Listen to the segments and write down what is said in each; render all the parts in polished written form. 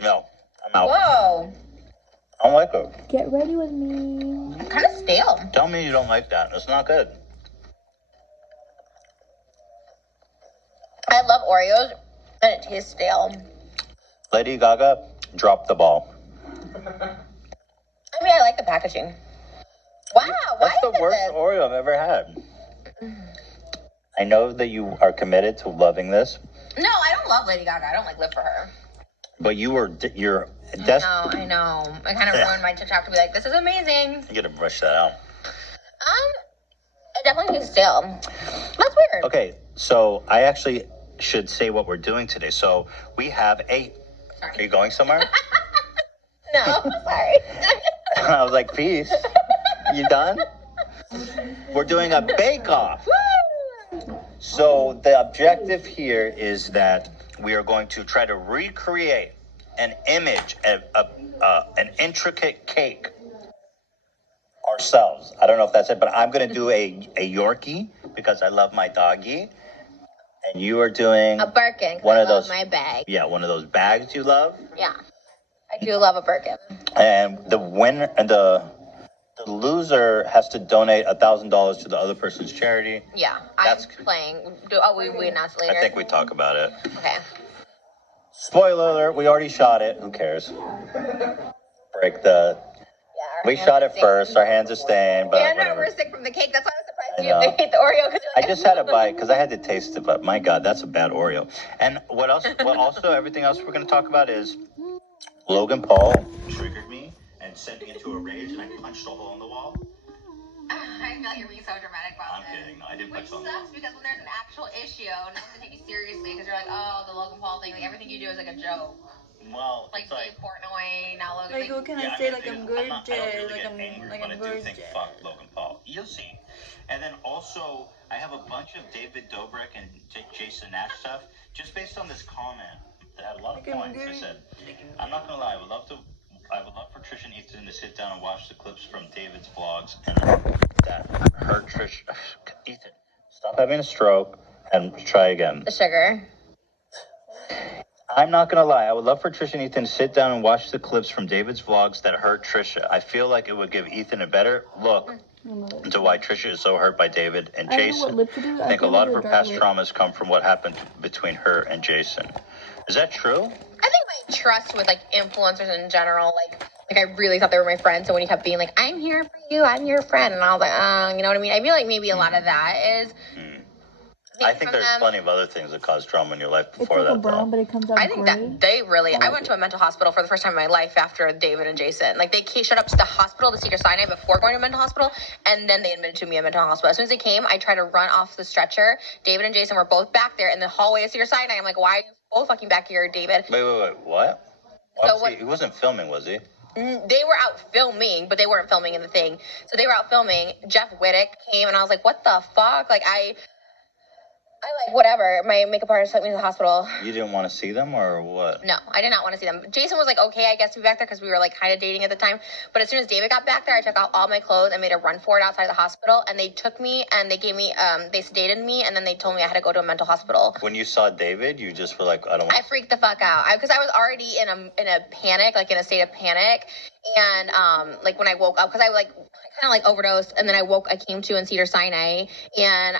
No, I'm out. Whoa. I don't like it. Get ready with me. Kind of stale. Tell me you don't like that. It's not good. I love Oreos, and it tastes stale. Lady Gaga, drop the ball. I mean, I like the packaging. Wow, why That's the worst Oreo I've ever had. I know that you are committed to loving this. No, I don't love Lady Gaga. I don't live for her. But you're I know. I kind of ruined my TikTok to be like, this is amazing. You gotta brush that out. It definitely tastes stale. That's weird. Okay, so I actually should say what we're doing today. So we have a... Sorry. Are you going somewhere? No, sorry. I was like, peace. You done? We're doing a bake-off. So the objective here is that we are going to try to recreate an image of an intricate cake ourselves. I don't know if that's it, but I'm going to do a Yorkie because I love my doggy. And you are doing... A Birkin. One I of love those... my bag. Yeah, one of those bags you love. Yeah. I do love a Birkin. And the winner and the loser has to donate $1,000 to the other person's charity. Yeah, That's I'm playing. We announce it later. I think we talk about it. Okay. Spoiler alert, we already shot it. Who cares? Break the... Yeah, We shot it first. Our hands are stained, but and whatever. we're sick from the cake. That's why I was surprised I you know. ate the Oreo. I just had a bite because I had to taste it, but my God, that's a bad Oreo. And what else? What also, everything else we're going to talk about is Logan Paul triggered me and sent me into a rage, and I punched a hole in the wall. I feel like you're being so dramatic about I'm kidding. No, I didn't Which punch a hole in the wall. sucks because when there's an actual issue, no one's gonna take you seriously because you're like, oh, the Logan Paul thing. Like everything you do is like a joke. Well, Like it's like... Dave Portnoy, now Logan. Like, what can I say? Like, I'm good, I don't really like, get I'm angry, like, but I I'm do good. think fuck Logan Paul. You'll see. And then also, I have a bunch of David Dobrik and Jason Nash stuff just based on this comment that had a lot of points. I said, I'm not gonna lie, I would love for Trish and Ethan to sit down and watch the clips from David's vlogs and that hurt Trish. Ethan, stop having a stroke and try again. The sugar. I'm not gonna lie, I would love for Trisha and Ethan to sit down and watch the clips from David's vlogs that hurt Trisha. I feel like it would give Ethan a better look into why Trisha is so hurt by David and Jason. I think a lot of her past traumas come from what happened between her and Jason. Is that true? I think my trust with like influencers in general, like I really thought they were my friends. So when you kept being like, "I'm here for you, I'm your friend," and I was like, you know what I mean? I feel like maybe a lot of that is. I think there's plenty of other things that cause trauma in your life before it's like that, a brown, though. but it comes out I think gray. that they really. I went to a mental hospital for the first time in my life after David and Jason. Like they showed up to the hospital, the Cedar-Sinai, before going to a mental hospital, and then they admitted me in a mental hospital. As soon as they came, I tried to run off the stretcher. David and Jason were both back there in the hallway of Cedar-Sinai. I'm like, why are you both fucking back here, David? Wait, what? He wasn't filming, was he? They were out filming, but they weren't filming in the thing. So they were out filming. Jeff Wittick came, and I was like, what the fuck? Like, I like, whatever. My makeup artist took me to the hospital. You didn't want to see them, or what? No, I did not want to see them. Jason was like, okay, I guess to be back there because we were like kind of dating at the time. But as soon as David got back there, I took out all my clothes and made a run for it outside of the hospital. And they took me and they gave me, they sedated me. And then they told me I had to go to a mental hospital. When you saw David, you just were like, I freaked the fuck out. Because I was already in a panic, like in a state of panic. And like when I woke up, because I kind of like overdosed. And then I came to in Cedar-Sinai. And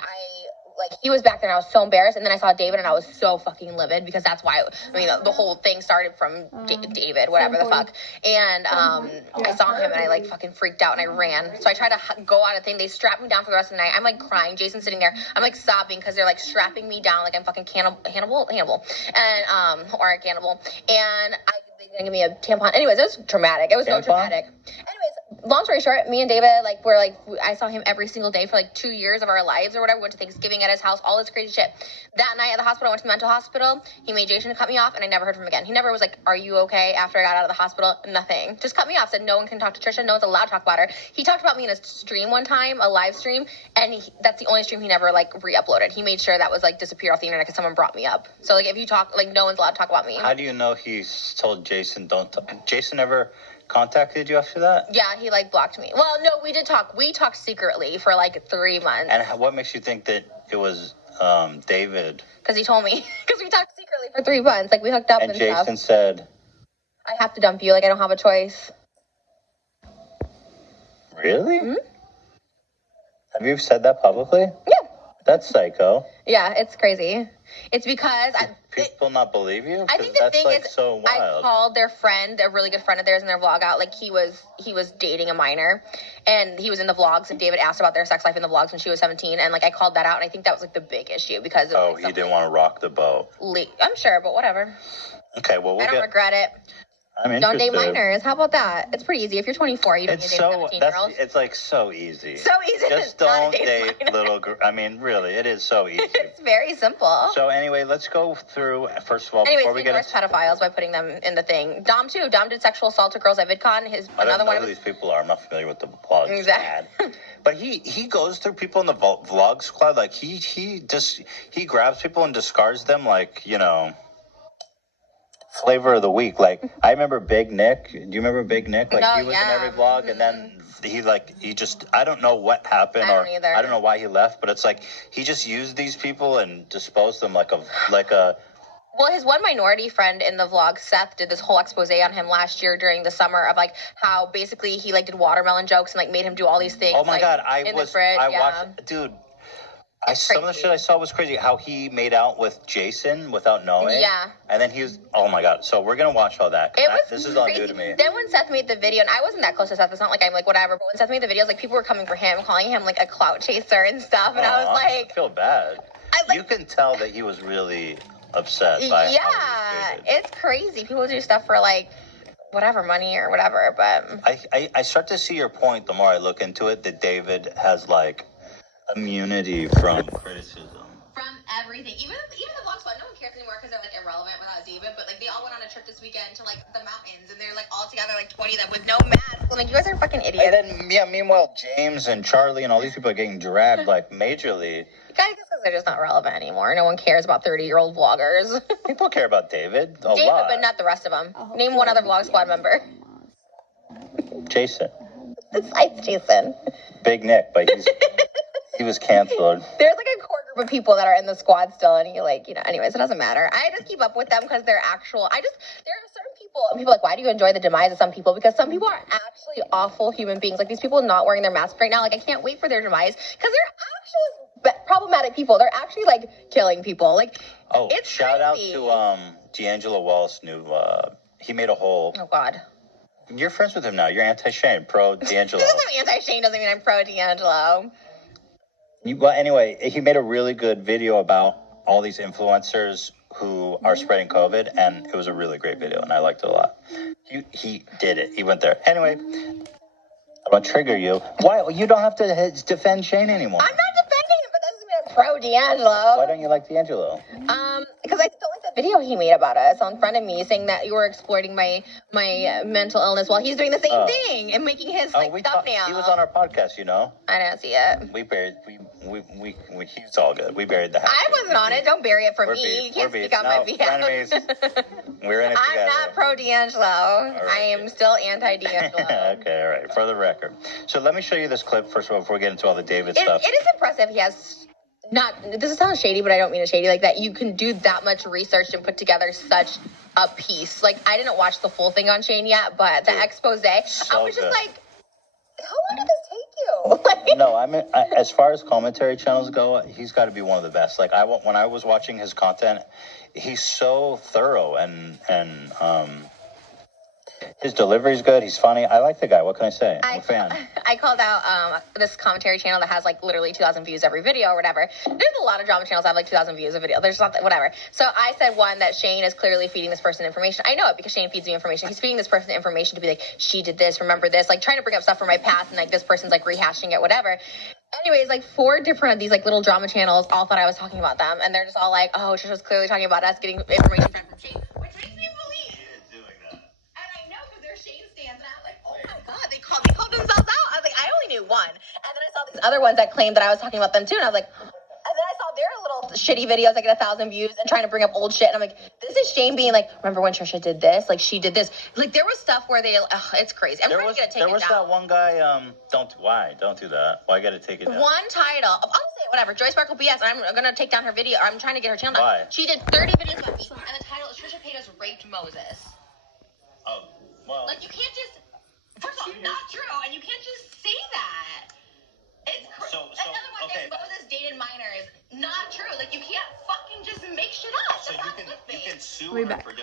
he was back there and I was so embarrassed. And then I saw David and I was so fucking livid because that's why, the whole thing started from David, whatever the fuck. And I saw him and I like fucking freaked out and I ran. So I tried to go out of thing. They strapped me down for the rest of the night. I'm like crying. Jason's sitting there. I'm like sobbing because they're like strapping me down like I'm fucking Hannibal. And, or a cannibal. And they're gonna give me a tampon. Anyways, it was traumatic. It was so traumatic. Anyways, long story short, me and David, I saw him every single day for 2 years of our lives or whatever. We went to Thanksgiving at his house, all this crazy shit. That night at the hospital, I went to the mental hospital. He made Jason cut me off, and I never heard from him again. He never was like, are you okay? After I got out of the hospital, nothing. Just cut me off, said no one can talk to Trisha, no one's allowed to talk about her. He talked about me in a stream one time, a live stream, and that's the only stream he never re-uploaded. He made sure that was disappeared off the internet because someone brought me up. So if you talk, no one's allowed to talk about me. How do you know he told Jason don't talk? Jason never contacted you after that? Yeah, he blocked me. Well, no, we did talk. We talked secretly for 3 months. And what makes you think that it was David? Because he told me. Because we talked secretly for 3 months. We hooked up and Jason stuff. said, I have to dump you. Like, I don't have a choice. Really? Mm-hmm. Have you said that publicly? Yeah. That's psycho. Yeah, it's crazy. It's because people not believe you? I think the thing like is, so wild. I called their friend, a really good friend of theirs, in their vlog out. Like, he was dating a minor, and he was in the vlogs. And David asked about their sex life in the vlogs when she was 17, and like I called that out. And I think that was like the big issue because he didn't want to rock the boat. I'm sure, but whatever. Okay, well, I don't regret it. I'm Don't date minors. How about that? It's pretty easy. If you're 24, you don't need to date 17-year-olds. It's like so easy. So easy. Just don't date little girls. I mean, really, it is so easy. It's very simple. So anyway, let's go through, first of all, before we get into pedophiles by putting them in the thing. Dom, too. Dom did sexual assault to girls at VidCon. I don't know who these people are. I'm not familiar with the vlogs. Exactly. But he goes through people in the vlog squad. Like, he grabs people and discards them like, you know, flavor of the week. Like, I remember Big Nick. Do you remember Big Nick? Like, he was in every vlog, and then he just, I don't know what happened, I don't either. I don't know why he left, but it's like he just used these people and disposed them like a. Well, his one minority friend in the vlog, Seth, did this whole expose on him last year during the summer of like how basically he like did watermelon jokes and like made him do all these things. Oh my God, I watched, dude. Some of the shit I saw was crazy. How he made out with Jason without knowing. Yeah. And then he was, oh my God. So we're going to watch all that. This is all new to me. Then when Seth made the video, and I wasn't that close to Seth, it's not like I'm like whatever, but when Seth made the videos, like people were coming for him, calling him like a clout chaser and stuff. And I was like, I feel bad. You can tell that he was really upset by how he was treated. It's crazy. People do stuff for like whatever, money or whatever, but I start to see your point the more I look into it, that David has like immunity from criticism. From everything. Even the vlog squad, no one cares anymore because they're like irrelevant without David, but like they all went on a trip this weekend to like the mountains and they're like all together like 20 of them with no mask. I'm like, you guys are fucking idiots. And then meanwhile James and Charlie and all these people are getting dragged like majorly. Guys, because they're just not relevant anymore. No one cares about 30-year-old vloggers. People care about David a lot. But not the rest of them. Name one other vlog squad member. Jason. Besides Jason. Big Nick, but he was canceled. There's like a core group of people that are in the squad still, and you like, anyways, it doesn't matter. I just keep up with them because they're actual. There are certain people, and people are like, why do you enjoy the demise of some people? Because some people are actually awful human beings. Like these people not wearing their masks right now, like I can't wait for their demise because they're actually problematic people. They're actually like killing people. Like, it's shout crazy. out to D'Angelo Wallace. He made a whole. Oh God. You're friends with him now. You're anti-Shane, pro D'Angelo. Anti-Shane doesn't mean I'm pro D'Angelo. Well, anyway, he made a really good video about all these influencers who are spreading COVID, and it was a really great video, and I liked it a lot. He did it. He went there. Anyway, I'm going to trigger you. Why? You don't have to defend Shane anymore. I'm not defending him, but that doesn't mean I'm pro D'Angelo. Why don't you like D'Angelo? Because I don't like that video he made about us on front of me, saying that you were exploiting my mental illness while he's doing the same thing and making his thumbnail. He was on our podcast, I didn't see it. He's all good. We buried the hatchet. I wasn't on it. Don't bury it for me. You can't speak on my behalf. We're in it together. I'm not pro D'Angelo. Right. I am still anti D'Angelo. Okay, all right. For the record. So let me show you this clip first of all before we get into all the David stuff. It is impressive. He has this sounds shady, but I don't mean it shady. Like that you can do that much research and put together such a piece. Like I didn't watch the full thing on Shane yet, but the expose, I was just like, how long did this take you? No, I mean, as far as commentary channels go, he's got to be one of the best. Like when I was watching his content, he's so thorough and his delivery's good. He's funny. I like the guy. What can I say? I'm a fan. I called out this commentary channel that has like literally 2,000 views every video or whatever. There's a lot of drama channels that have like 2,000 views a video. There's something, whatever. So I said one that Shane is clearly feeding this person information. I know it because Shane feeds me information. He's feeding this person information to be like, she did this, remember this, like trying to bring up stuff from my past, and like this person's like rehashing it, whatever. Anyways, like 4 different of these like little drama channels all thought I was talking about them, and they're just all like, oh, Trisha's clearly talking about us getting information from Shane, which makes me believe. Shane stands, and I was like, oh my God, they called themselves out. I was like, I only knew one. And then I saw these other ones that claimed that I was talking about them too, and I was like, and then I saw their little shitty videos that get 1,000 views and trying to bring up old shit, and I'm like, this is Shane being like, remember when Trisha did this? Like, she did this. Like, there was stuff where it's crazy. I'm trying to get it taken down. There was that one guy, don't do that. Why gotta take it down? One title, I'll say it, whatever, Joy Sparkle BS, and I'm gonna take down her video, I'm trying to get her channel down. Why? She did 30 videos about me, and the title is Trisha Paytas raped Moses. Oh, Well, like you can't just. First of all, not true, and you can't just say that. It's crazy. Another one is Moses dated minors. Not true. Like you can't fucking just make shit up. So you can sue her for